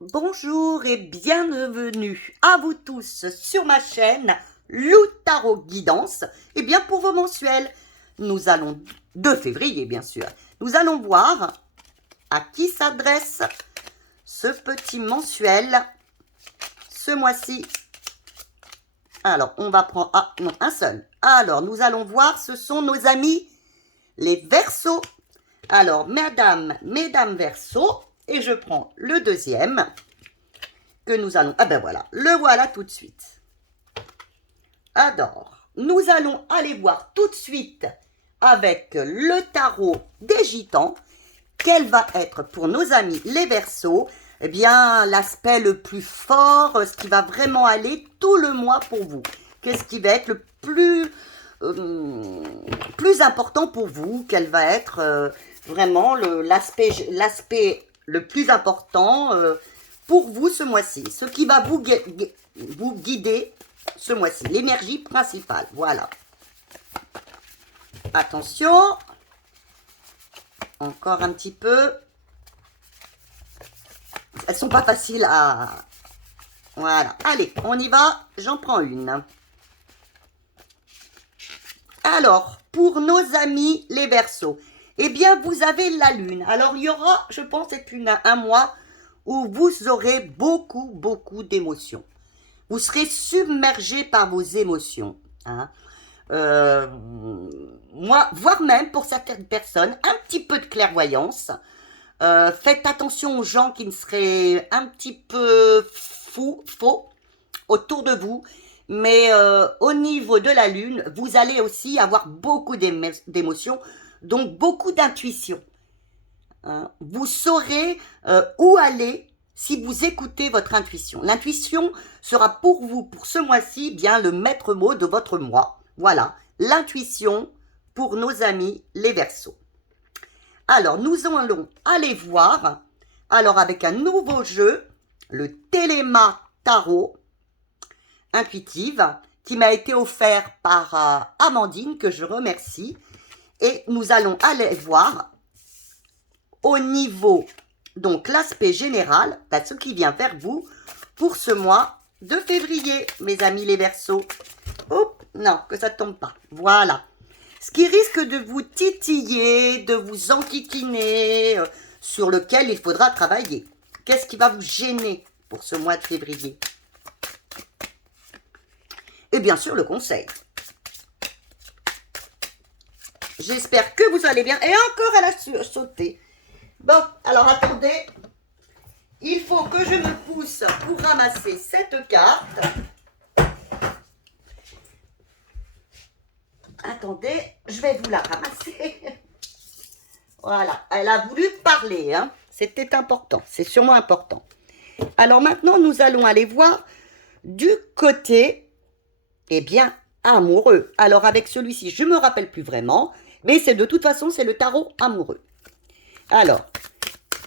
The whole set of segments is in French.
Bonjour et bienvenue à vous tous sur ma chaîne Lou Tarot Guidance. Et bien pour vos mensuels, nous allons, de février bien sûr, nous allons voir à qui s'adresse ce petit mensuel ce mois-ci. Alors on va prendre, un seul. Alors nous allons voir, ce sont nos amis les Verseaux. Alors mesdames Verseaux. Et je prends le deuxième que nous allons... Ah ben voilà, le voilà tout de suite. Alors, nous allons aller voir tout de suite avec le tarot des gitans. Quel va être pour nos amis les Verseaux? Eh bien, l'aspect le plus fort, ce qui va vraiment aller tout le mois pour vous. Qu'est-ce qui va être le plus important pour vous? Quel va être vraiment l'aspect le plus important pour vous ce mois-ci, ce qui va vous guider ce mois-ci, l'énergie principale, voilà. Attention, encore un petit peu. Elles sont pas faciles à... Voilà, allez, on y va, j'en prends une. Alors, pour nos amis les Verseaux, eh bien, vous avez la lune. Alors, il y aura, je pense, un mois où vous aurez beaucoup d'émotions. Vous serez submergé par vos émotions. Hein. Voire même, pour certaines personnes, un petit peu de clairvoyance. Faites attention aux gens qui ne seraient un petit peu faux autour de vous. Mais au niveau de la lune, vous allez aussi avoir beaucoup d'émotions, donc beaucoup d'intuition. Hein. Vous saurez où aller si vous écoutez votre intuition. L'intuition sera pour vous, pour ce mois-ci, bien le maître mot de votre mois. Voilà, l'intuition pour nos amis les Verseaux. Alors, nous allons aller voir, alors avec un nouveau jeu, le Téléma Tarot Intuitive, qui m'a été offert par Amandine, que je remercie. Et nous allons aller voir au niveau, donc l'aspect général, ce qui vient vers vous pour ce mois de février, mes amis les Verseaux. Oups, non, que ça ne tombe pas. Voilà. Ce qui risque de vous titiller, de vous enquiquiner, sur lequel il faudra travailler. Qu'est-ce qui va vous gêner pour ce mois de février? Et bien sûr, le conseil. J'espère que vous allez bien. Et encore, elle a sauté. Bon, alors attendez. Il faut que je me pousse pour ramasser cette carte. Attendez, je vais vous la ramasser. Voilà, elle a voulu parler. Hein. C'était important, c'est sûrement important. Alors maintenant, nous allons aller voir du côté, eh bien, amoureux. Alors avec celui-ci, je ne me rappelle plus vraiment, mais c'est de toute façon, c'est le tarot amoureux. Alors,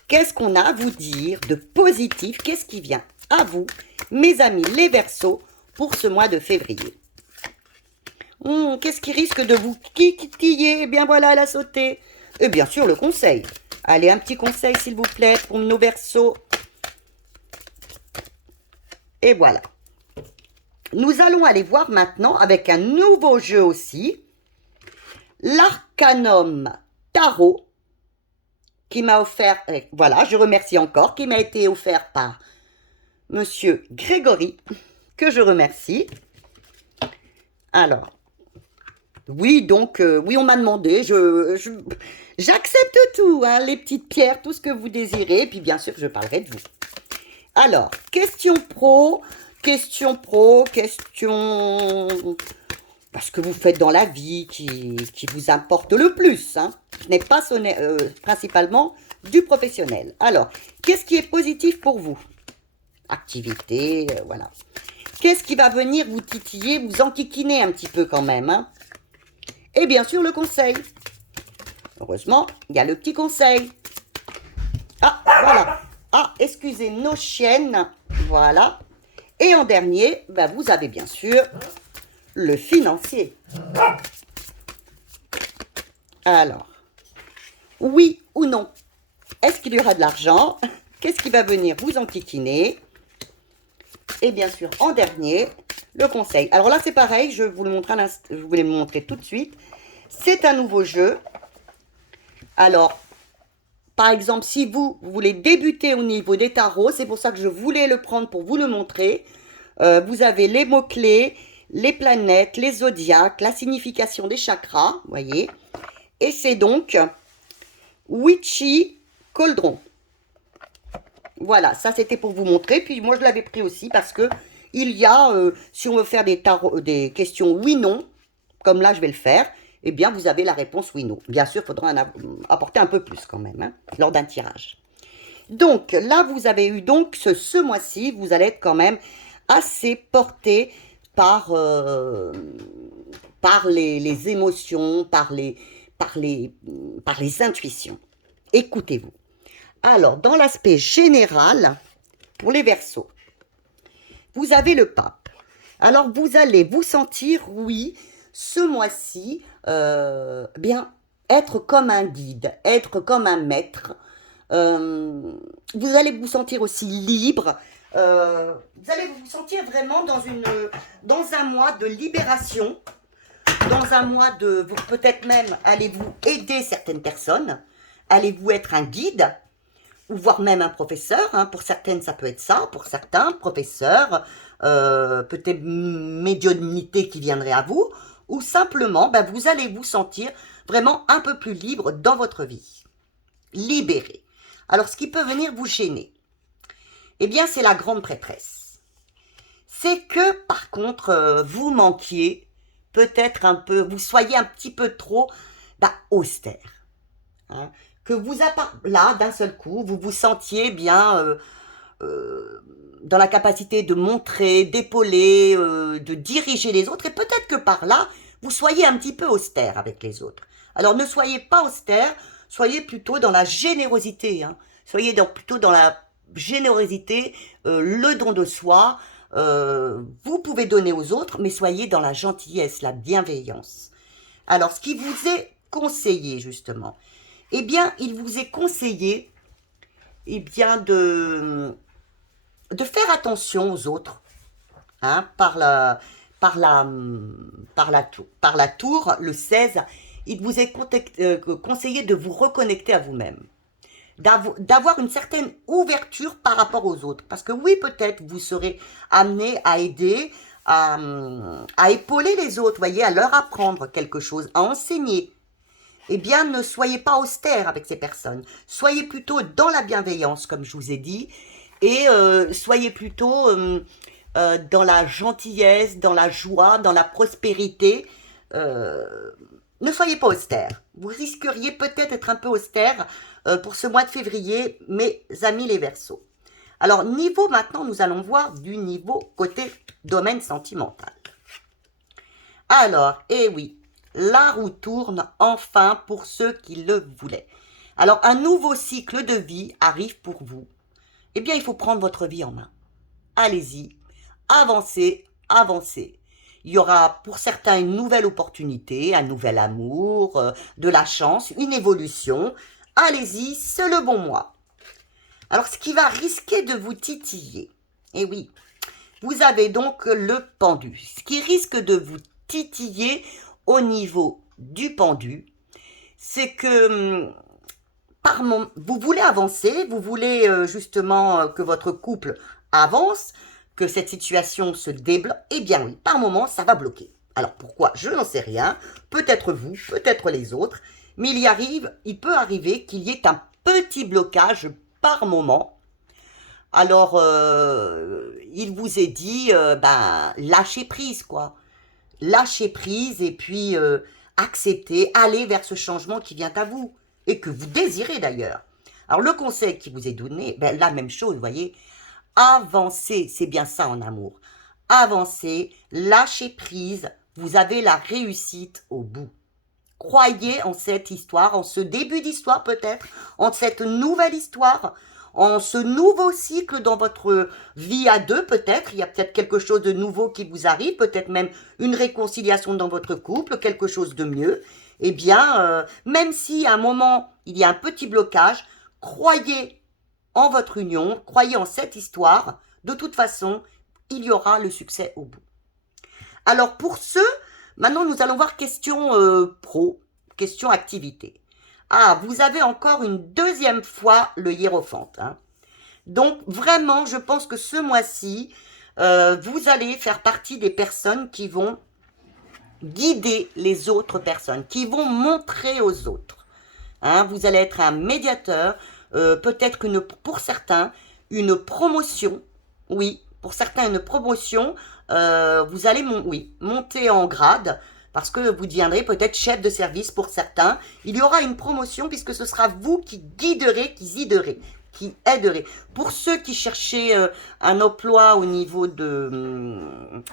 qu'est-ce qu'on a à vous dire de positif? Qu'est-ce qui vient à vous, mes amis les Verseaux, pour ce mois de février? Qu'est-ce qui risque de vous titiller? Eh bien voilà, elle a sauté. Et bien sûr, le conseil. Allez, un petit conseil, s'il vous plaît, pour nos Verseaux. Et voilà. Nous allons aller voir maintenant, avec un nouveau jeu aussi, l'Arcanum Tarot, qui m'a offert, voilà, je remercie encore, qui m'a été offert par Monsieur Grégory, que je remercie. Alors, oui, donc, oui, on m'a demandé, j'accepte tout, hein, les petites pierres, tout ce que vous désirez, et puis bien sûr, je parlerai de vous. Alors, question pro, parce que vous faites dans la vie qui vous importe le plus. Hein. Ce n'est pas principalement du professionnel. Alors, qu'est-ce qui est positif pour vous? Activité, voilà. Qu'est-ce qui va venir vous titiller, vous enquiquiner un petit peu quand même, hein? Et bien sûr, le conseil. Heureusement, il y a le petit conseil. Ah, voilà. Ah, excusez nos chiennes. Voilà. Et en dernier, ben, vous avez bien sûr le financier. Alors, oui ou non? Est-ce qu'il y aura de l'argent? qu'est-ce qui va venir vous enquiquiner? Et bien sûr, en dernier, le conseil. Alors là, c'est pareil, je vous le montre je voulais le montrer tout de suite. C'est un nouveau jeu. Alors, par exemple, si vous voulez débuter au niveau des tarots, c'est pour ça que je voulais le prendre pour vous le montrer. Vous avez les mots-clés, les planètes, les zodiaques, la signification des chakras, vous voyez. Et c'est donc Witchy Cauldron. Voilà, ça c'était pour vous montrer. Puis moi je l'avais pris aussi parce que il y a, si on veut faire des tarots, des questions oui-non, comme là je vais le faire, eh bien vous avez la réponse oui-non. Bien sûr, il faudra en apporter un peu plus quand même, hein, lors d'un tirage. Donc là, vous avez eu donc ce mois-ci, vous allez être quand même assez porté par, par les émotions, par les intuitions. Écoutez-vous. Alors, dans l'aspect général, pour les Verseaux, vous avez le pape. Alors, vous allez vous sentir, oui, ce mois-ci, bien, être comme un guide, être comme un maître. Vous allez vous sentir aussi libre. Vous allez vous sentir vraiment dans un mois de libération, dans un mois de... Peut-être même allez-vous aider certaines personnes, allez-vous être un guide, ou voire même un professeur, hein. Pour certaines ça peut être ça, pour certains, professeur, peut-être médiumnité qui viendrait à vous, ou simplement ben, vous allez vous sentir vraiment un peu plus libre dans votre vie, libéré. Alors ce qui peut venir vous gêner, eh bien c'est la grande prêtresse. C'est que par contre vous manquiez peut-être un peu, vous soyez un petit peu trop austère, hein. Que vous, là, d'un seul coup, vous vous sentiez bien dans la capacité de montrer, d'épauler, de diriger les autres, et peut-être que par là, vous soyez un petit peu austère avec les autres. Alors, ne soyez pas austère, soyez plutôt dans la générosité, hein. Soyez plutôt dans la générosité, le don de soi. Vous pouvez donner aux autres, mais soyez dans la gentillesse, la bienveillance. Alors, ce qui vous est conseillé, justement, eh bien, il vous est conseillé bien, de faire attention aux autres, hein, par la tour, le 16, il vous est conseillé de vous reconnecter à vous-même, d'avoir une certaine ouverture par rapport aux autres. Parce que oui, peut-être vous serez amené à aider, à épauler les autres, voyez, à leur apprendre quelque chose, à enseigner. Eh bien, ne soyez pas austère avec ces personnes. Soyez plutôt dans la bienveillance, comme je vous ai dit, et soyez plutôt dans la gentillesse, dans la joie, dans la prospérité. Ne soyez pas austère. Vous risqueriez peut-être d'être un peu austère pour ce mois de février, mes amis les Verseaux. Alors, niveau maintenant, nous allons voir du niveau côté domaine sentimental. Alors, eh oui, la roue tourne enfin pour ceux qui le voulaient. Alors, un nouveau cycle de vie arrive pour vous. Eh bien, il faut prendre votre vie en main. Allez-y, avancez, avancez. Il y aura pour certains une nouvelle opportunité, un nouvel amour, de la chance, une évolution. Allez-y, c'est le bon mois. Alors, ce qui va risquer de vous titiller, eh oui, vous avez donc le pendu. Ce qui risque de vous titiller au niveau du pendu, c'est que vous voulez avancer, vous voulez justement que votre couple avance, que cette situation se débloque. Eh bien oui, par moment, ça va bloquer. Alors pourquoi? Je n'en sais rien. Peut-être vous, peut-être les autres. Mais il peut arriver qu'il y ait un petit blocage par moment. Alors, il vous est dit, lâchez prise, quoi. Lâchez prise et puis acceptez, allez vers ce changement qui vient à vous et que vous désirez d'ailleurs. Alors le conseil qui vous est donné, la même chose, vous voyez, avancez, c'est bien ça en amour. Avancez, lâchez prise, vous avez la réussite au bout. Croyez en cette histoire, en ce début d'histoire peut-être, en cette nouvelle histoire, en ce nouveau cycle dans votre vie à deux peut-être. Il y a peut-être quelque chose de nouveau qui vous arrive, peut-être même une réconciliation dans votre couple, quelque chose de mieux. Eh bien, même si à un moment il y a un petit blocage, croyez en votre union, croyez en cette histoire. De toute façon, il y aura le succès au bout. Alors pour ceux, maintenant nous allons voir question pro, question activité. Ah, vous avez encore une deuxième fois le hiérophante. Hein. Donc vraiment, je pense que ce mois-ci, vous allez faire partie des personnes qui vont guider les autres personnes, qui vont montrer aux autres. Hein, vous allez être un médiateur, peut-être pour certains, une promotion. Oui, pour certains, une promotion. Vous allez monter en grade parce que vous deviendrez peut-être chef de service pour certains. Il y aura une promotion puisque ce sera vous qui guiderez, qui aiderez. Pour ceux qui cherchaient un emploi au niveau de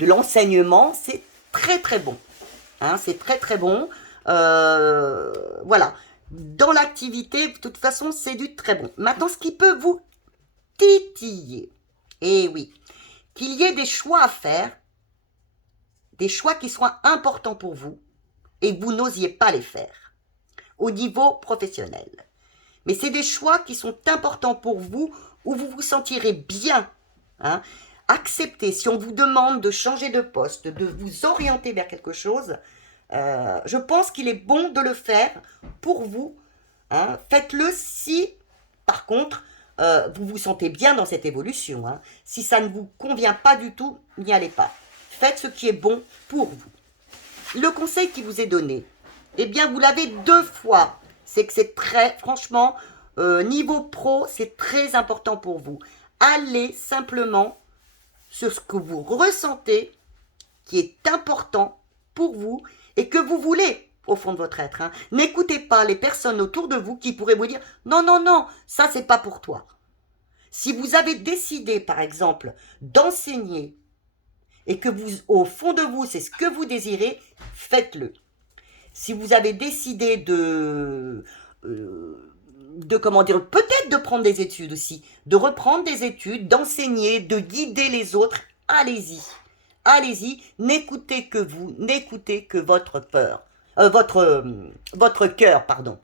l'enseignement, c'est très très bon. Hein, c'est très très bon. Voilà. Dans l'activité, de toute façon, c'est du très bon. Maintenant, ce qui peut vous titiller, et oui, qu'il y ait des choix à faire, des choix qui soient importants pour vous, et que vous n'osiez pas les faire, au niveau professionnel. Mais c'est des choix qui sont importants pour vous, où vous vous sentirez bien. Hein. Acceptez, si on vous demande de changer de poste, de vous orienter vers quelque chose, je pense qu'il est bon de le faire pour vous. Hein. Faites-le si, par contre, vous vous sentez bien dans cette évolution. Hein. Si ça ne vous convient pas du tout, n'y allez pas. Faites ce qui est bon pour vous. Le conseil qui vous est donné, eh bien, vous l'avez 2 fois. C'est que c'est très, franchement, niveau pro, c'est très important pour vous. Allez simplement sur ce que vous ressentez, qui est important pour vous et que vous voulez au fond de votre être. Hein. N'écoutez pas les personnes autour de vous qui pourraient vous dire « Non, non, non, ça c'est pas pour toi ». Si vous avez décidé, par exemple, d'enseigner et que vous, au fond de vous, c'est ce que vous désirez, faites-le. Si vous avez décidé comment dire, peut-être de prendre des études aussi, de reprendre des études, d'enseigner, de guider les autres, allez-y. Allez-y, n'écoutez que vous, n'écoutez que votre cœur, pardon.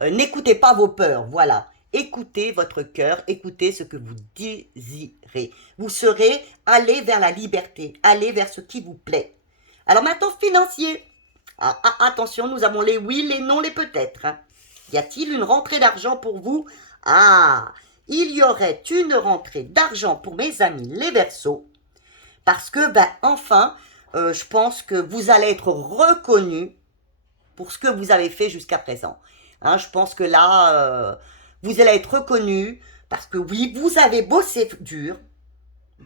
N'écoutez pas vos peurs, voilà. Écoutez votre cœur, écoutez ce que vous désirez. Vous serez allé vers la liberté, allez vers ce qui vous plaît. Alors maintenant, financier. Attention, nous avons les oui, les non, les peut-être. Hein. Y a-t-il une rentrée d'argent pour vous? Ah, il y aurait une rentrée d'argent pour mes amis les Verseaux. Parce que, enfin, je pense que vous allez être reconnus pour ce que vous avez fait jusqu'à présent. Hein, je pense que là, vous allez être reconnus parce que oui, vous avez bossé dur,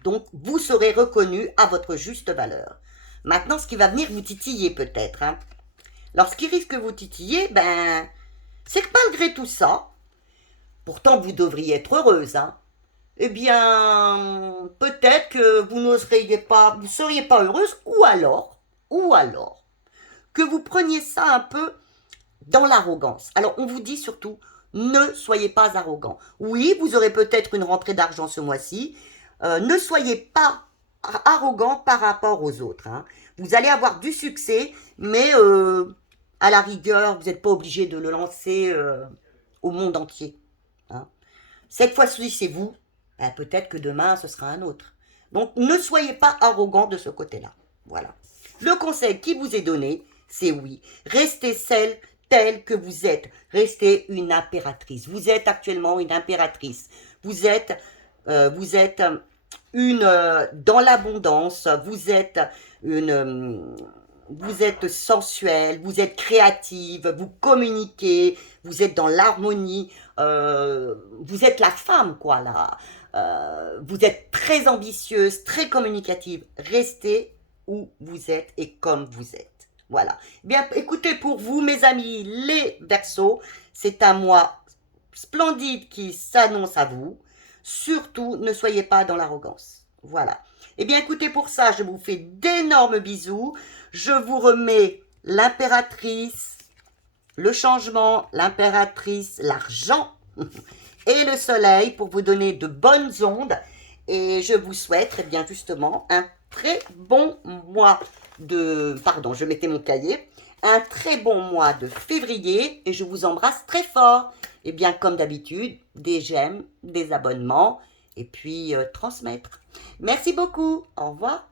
donc vous serez reconnus à votre juste valeur. Maintenant, ce qui va venir vous titiller peut-être. Hein. Alors, ce qui risque de vous titiller, c'est que malgré tout ça, pourtant vous devriez être heureuse, hein, eh bien, peut-être que vous ne seriez pas heureuse, ou alors, que vous preniez ça un peu dans l'arrogance. Alors, on vous dit surtout, ne soyez pas arrogant. Oui, vous aurez peut-être une rentrée d'argent ce mois-ci, ne soyez pas arrogant par rapport aux autres. Hein. Vous allez avoir du succès, mais à la rigueur, vous n'êtes pas obligé de le lancer au monde entier. Hein. Cette fois-ci, c'est vous. Peut-être que demain, ce sera un autre. Donc, ne soyez pas arrogant de ce côté-là. Voilà. Le conseil qui vous est donné, c'est oui. Restez telle que vous êtes. Restez une impératrice. Vous êtes actuellement une impératrice. Vous êtes dans l'abondance. Vous êtes sensuelle, vous êtes créative, vous communiquez, vous êtes dans l'harmonie, vous êtes la femme, quoi, là. Vous êtes très ambitieuse, très communicative. Restez où vous êtes et comme vous êtes. Voilà. Bien, écoutez, pour vous, mes amis, les Verseaux, c'est un mois splendide qui s'annonce à vous. Surtout, ne soyez pas dans l'arrogance. Voilà. Eh bien, écoutez, pour ça, je vous fais d'énormes bisous. Je vous remets l'impératrice, le changement, l'impératrice, l'argent et le soleil pour vous donner de bonnes ondes. Et je vous souhaite, eh bien, justement, un très bon mois de... Pardon, je mettais mon cahier. un très bon mois de février et je vous embrasse très fort. Et bien, comme d'habitude, des j'aime, des abonnements et puis transmettre. Merci beaucoup. Au revoir.